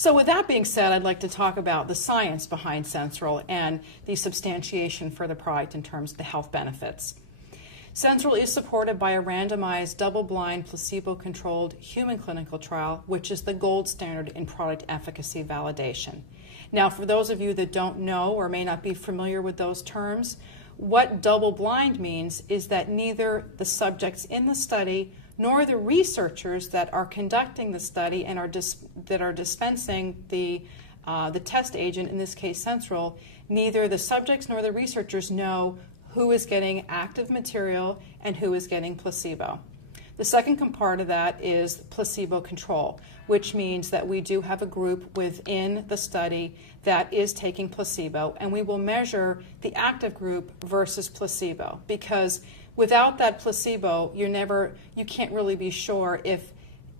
So with that being said, I'd like to talk about the science behind Sensoril and the substantiation for the product in terms of the health benefits. Sensoril is supported by a randomized, double-blind, placebo-controlled human clinical trial, which is the gold standard in product efficacy validation. Now, for those of you that don't know or may not be familiar with those terms, what double-blind means is that neither the subjects in the study nor the researchers that are conducting the study and that are dispensing the test agent, in this case Sensoril, neither the subjects nor the researchers know who is getting active material and who is getting placebo. The second part of that is placebo control, which means that we do have a group within the study that is taking placebo, and we will measure the active group versus placebo, because without that placebo, you can't really be sure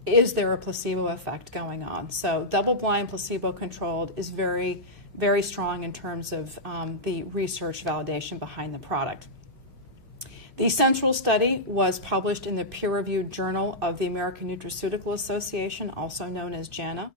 is there a placebo effect going on. So double-blind, placebo-controlled is very, very strong in terms of the research validation behind the product. The Sensoril study was published in the peer-reviewed Journal of the American Nutraceutical Association, also known as JANA.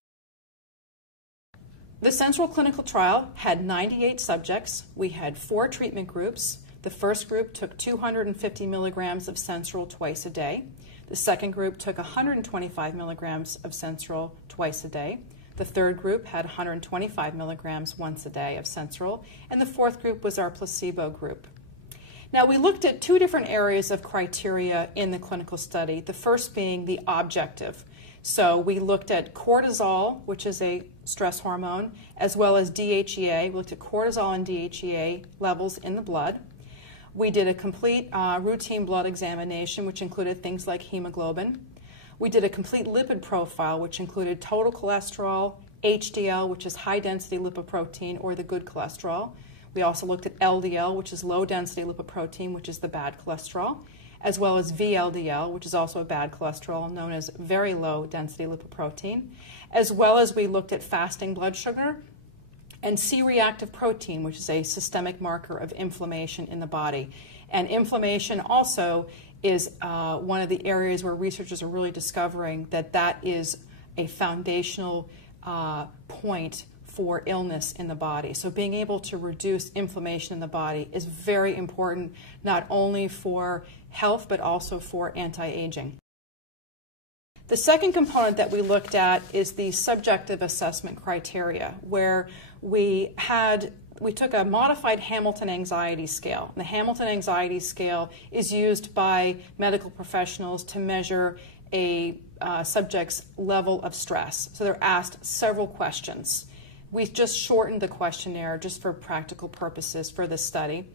The Sensoril clinical trial had 98 subjects. We had 4 treatment groups. The first group took 250 milligrams of Sensoril twice a day. The second group took 125 milligrams of Sensoril twice a day. The third group had 125 milligrams once a day of Sensoril. And the fourth group was our placebo group. Now, we looked at 2 different areas of criteria in the clinical study, the first being the objective. So we looked at cortisol, which is a stress hormone, as well as DHEA. We looked at cortisol and DHEA levels in the blood. We did a complete routine blood examination, which included things like hemoglobin. We did a complete lipid profile, which included total cholesterol, HDL, which is high-density lipoprotein, or the good cholesterol. We also looked at LDL, which is low-density lipoprotein, which is the bad cholesterol, as well as VLDL, which is also a bad cholesterol, known as very low-density lipoprotein, as well as we looked at fasting blood sugar and C-reactive protein, which is a systemic marker of inflammation in the body. And inflammation also is one of the areas where researchers are really discovering that is a foundational point for illness in the body. So being able to reduce inflammation in the body is very important, not only for health, but also for anti-aging. The second component that we looked at is the subjective assessment criteria, where we took a modified Hamilton Anxiety Scale. The Hamilton Anxiety Scale is used by medical professionals to measure a subject's level of stress. So they're asked several questions. We just shortened the questionnaire just for practical purposes for this study.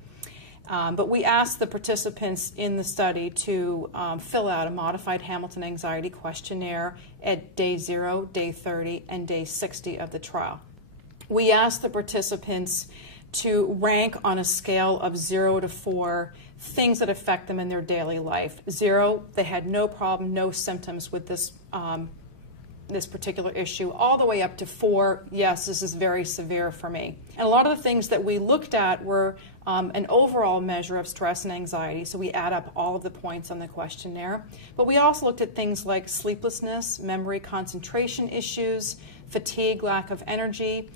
But we asked the participants in the study to fill out a modified Hamilton Anxiety Questionnaire at day 0, day 30, and day 60 of the trial. We asked the participants to rank on a scale of 0 to 4 things that affect them in their daily life. 0, they had no problem, no symptoms with this particular issue, all the way up to 4, yes, this is very severe for me. And a lot of the things that we looked at were an overall measure of stress and anxiety, so we add up all of the points on the questionnaire. But we also looked at things like sleeplessness, memory concentration issues, fatigue, lack of energy,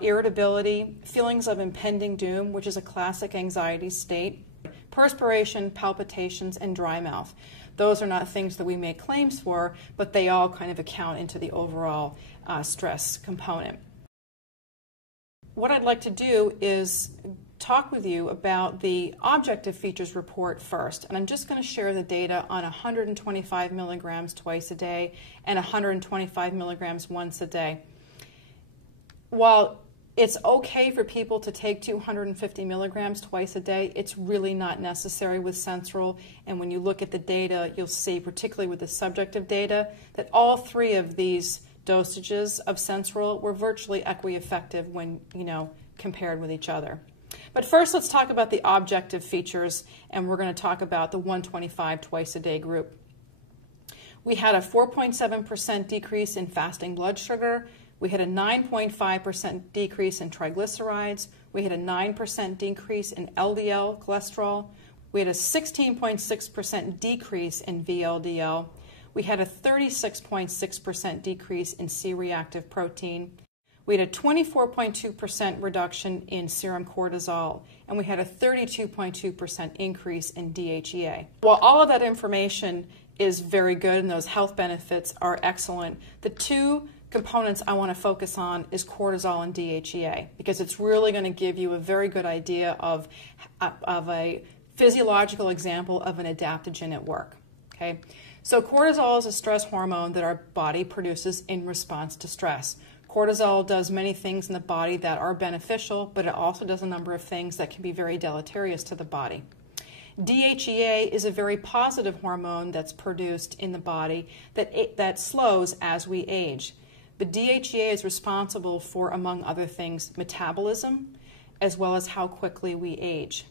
irritability, feelings of impending doom, which is a classic anxiety state, perspiration, palpitations, and dry mouth. Those are not things that we make claims for, but they all kind of account into the overall stress component. What I'd like to do is talk with you about the objective features report first, and I'm just going to share the data on 125 milligrams twice a day and 125 milligrams once a day. While it's okay for people to take 250 milligrams twice a day, it's really not necessary with Sensoril. And when you look at the data, you'll see, particularly with the subjective data, that all 3 of these dosages of Sensoril were virtually equi-effective when, compared with each other. But first, let's talk about the objective features, and we're going to talk about the 125 twice a day group. We had a 4.7% decrease in fasting blood sugar. We had a 9.5% decrease in triglycerides. We had a 9% decrease in LDL cholesterol. We had a 16.6% decrease in VLDL. we had a 36.6% decrease in C-reactive protein. We had a 24.2% reduction in serum cortisol, and we had a 32.2% increase in DHEA. While all of that information is very good and those health benefits are excellent, the two components I want to focus on is cortisol and DHEA, because it's really going to give you a very good idea of a physiological example of an adaptogen at work. Okay? So cortisol is a stress hormone that our body produces in response to stress. Cortisol does many things in the body that are beneficial, but it also does a number of things that can be very deleterious to the body. DHEA is a very positive hormone that's produced in the body that slows as we age. But DHEA is responsible for, among other things, metabolism, as well as how quickly we age.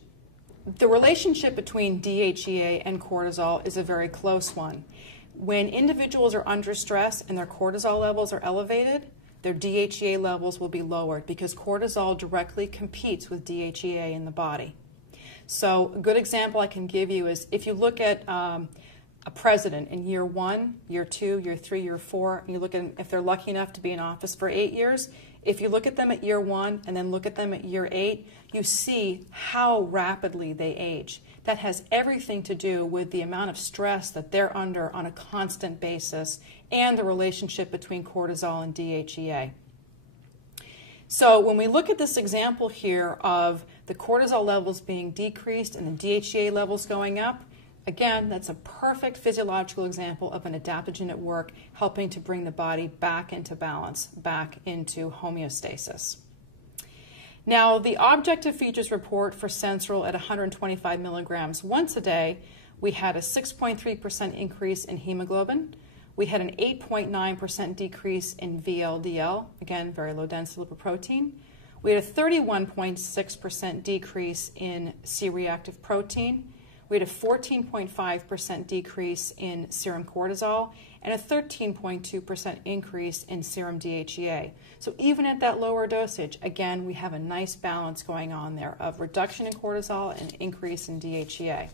The relationship between DHEA and cortisol is a very close one. When individuals are under stress and their cortisol levels are elevated, their DHEA levels will be lowered because cortisol directly competes with DHEA in the body. So a good example I can give you is if you look at a president in year 1, year 2, year 3, year 4, and you look at them, if they're lucky enough to be in office for 8 years, if you look at them at year 1 and then look at them at year 8, you see how rapidly they age. That has everything to do with the amount of stress that they're under on a constant basis and the relationship between cortisol and DHEA. So when we look at this example here of the cortisol levels being decreased and the DHEA levels going up, again, that's a perfect physiological example of an adaptogen at work helping to bring the body back into balance, back into homeostasis. Now, the objective features report for Sensoril at 125 milligrams once a day, we had a 6.3% increase in hemoglobin. We had an 8.9% decrease in VLDL, again, very low density lipoprotein. We had a 31.6% decrease in C-reactive protein. We had a 14.5% decrease in serum cortisol and a 13.2% increase in serum DHEA. So even at that lower dosage, again, we have a nice balance going on there of reduction in cortisol and increase in DHEA.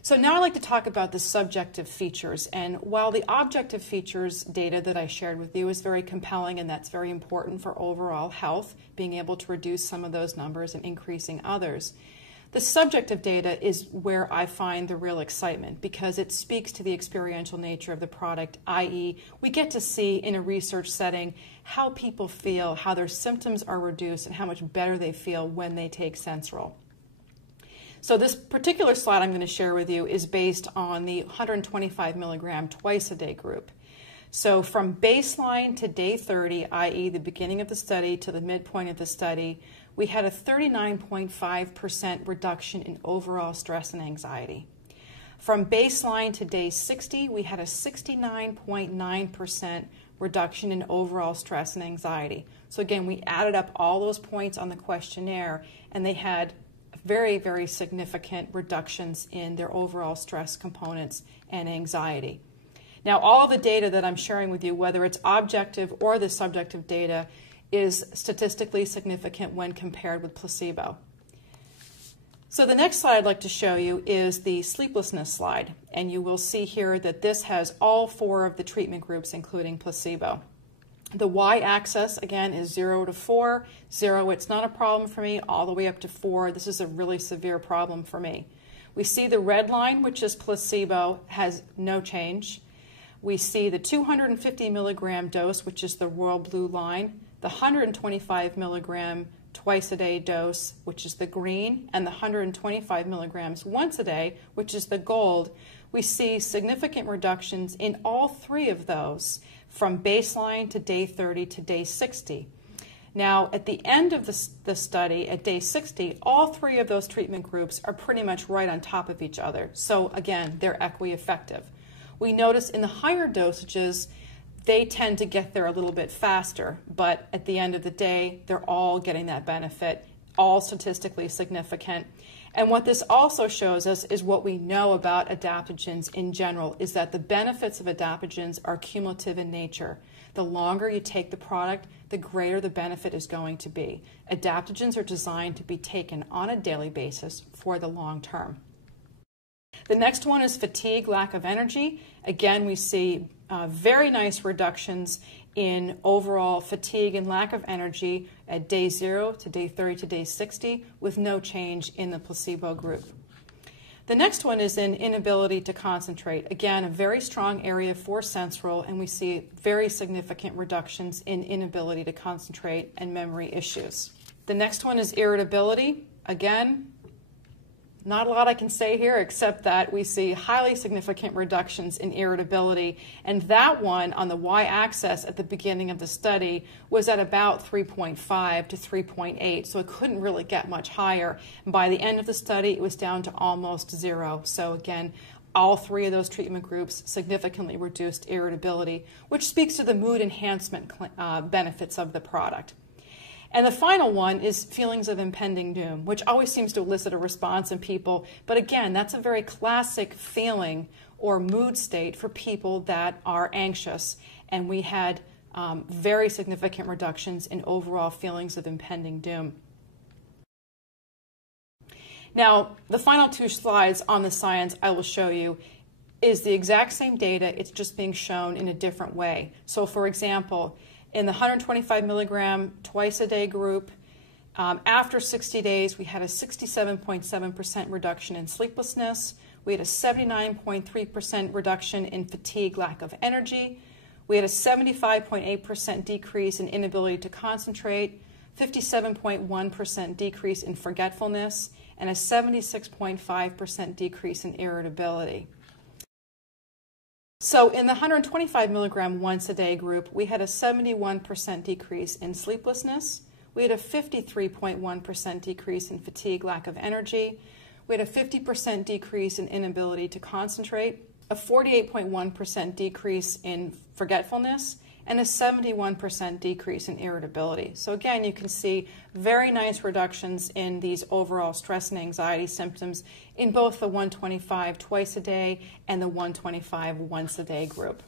So now I'd like to talk about the subjective features. And while the objective features data that I shared with you is very compelling and that's very important for overall health, being able to reduce some of those numbers and increasing others, the subjective data is where I find the real excitement because it speaks to the experiential nature of the product, i.e., we get to see in a research setting how people feel, how their symptoms are reduced, and how much better they feel when they take Sensoril. So this particular slide I'm going to share with you is based on the 125 milligram twice a day group. So from baseline to day 30, i.e. the beginning of the study to the midpoint of the study, we had a 39.5% reduction in overall stress and anxiety. From baseline to day 60, we had a 69.9% reduction in overall stress and anxiety. So again, we added up all those points on the questionnaire, and they had very, very significant reductions in their overall stress components and anxiety. Now, all the data that I'm sharing with you, whether it's objective or the subjective data, is statistically significant when compared with placebo. So the next slide I'd like to show you is the sleeplessness slide, and you will see here that this has all 4 of the treatment groups, including placebo. The y-axis, again, is 0 to 4. 0, it's not a problem for me, all the way up to 4. This is a really severe problem for me. We see the red line, which is placebo, has no change. We see the 250 milligram dose, which is the royal blue line, the 125 milligram twice a day dose, which is the green, and the 125 milligrams once a day, which is the gold. We see significant reductions in all 3 of those from baseline to day 30 to day 60. Now, at the end of the study, at day 60, all 3 of those treatment groups are pretty much right on top of each other. So again, they're equi-effective. We notice in the higher dosages, they tend to get there a little bit faster, but at the end of the day, they're all getting that benefit, all statistically significant. And what this also shows us is what we know about adaptogens in general, is that the benefits of adaptogens are cumulative in nature. The longer you take the product, the greater the benefit is going to be. Adaptogens are designed to be taken on a daily basis for the long term. The next one is fatigue, lack of energy. Again, we see very nice reductions in overall fatigue and lack of energy at day 0 to day 30 to day 60 with no change in the placebo group. The next one is in inability to concentrate. Again, a very strong area for Sensoril, and we see very significant reductions in inability to concentrate and memory issues. The next one is irritability. Again, not a lot I can say here except that we see highly significant reductions in irritability, and that one on the y-axis at the beginning of the study was at about 3.5 to 3.8, so it couldn't really get much higher. And by the end of the study, it was down to almost 0. So again, all 3 of those treatment groups significantly reduced irritability, which speaks to the mood enhancement benefits of the product. And the final one is feelings of impending doom, which always seems to elicit a response in people. But again, that's a very classic feeling or mood state for people that are anxious. And we had very significant reductions in overall feelings of impending doom. Now, the final 2 slides on the science I will show you is the exact same data. It's just being shown in a different way. So, for example, in the 125 milligram twice a day group, after 60 days, we had a 67.7% reduction in sleeplessness. We had a 79.3% reduction in fatigue, lack of energy. We had a 75.8% decrease in inability to concentrate, 57.1% decrease in forgetfulness, and a 76.5% decrease in irritability. So in the 125 milligram once a day group, we had a 71% decrease in sleeplessness. We had a 53.1% decrease in fatigue, lack of energy. We had a 50% decrease in inability to concentrate, a 48.1% decrease in forgetfulness, and a 71% decrease in irritability. So again, you can see very nice reductions in these overall stress and anxiety symptoms in both the 125 twice a day and the 125 once a day group.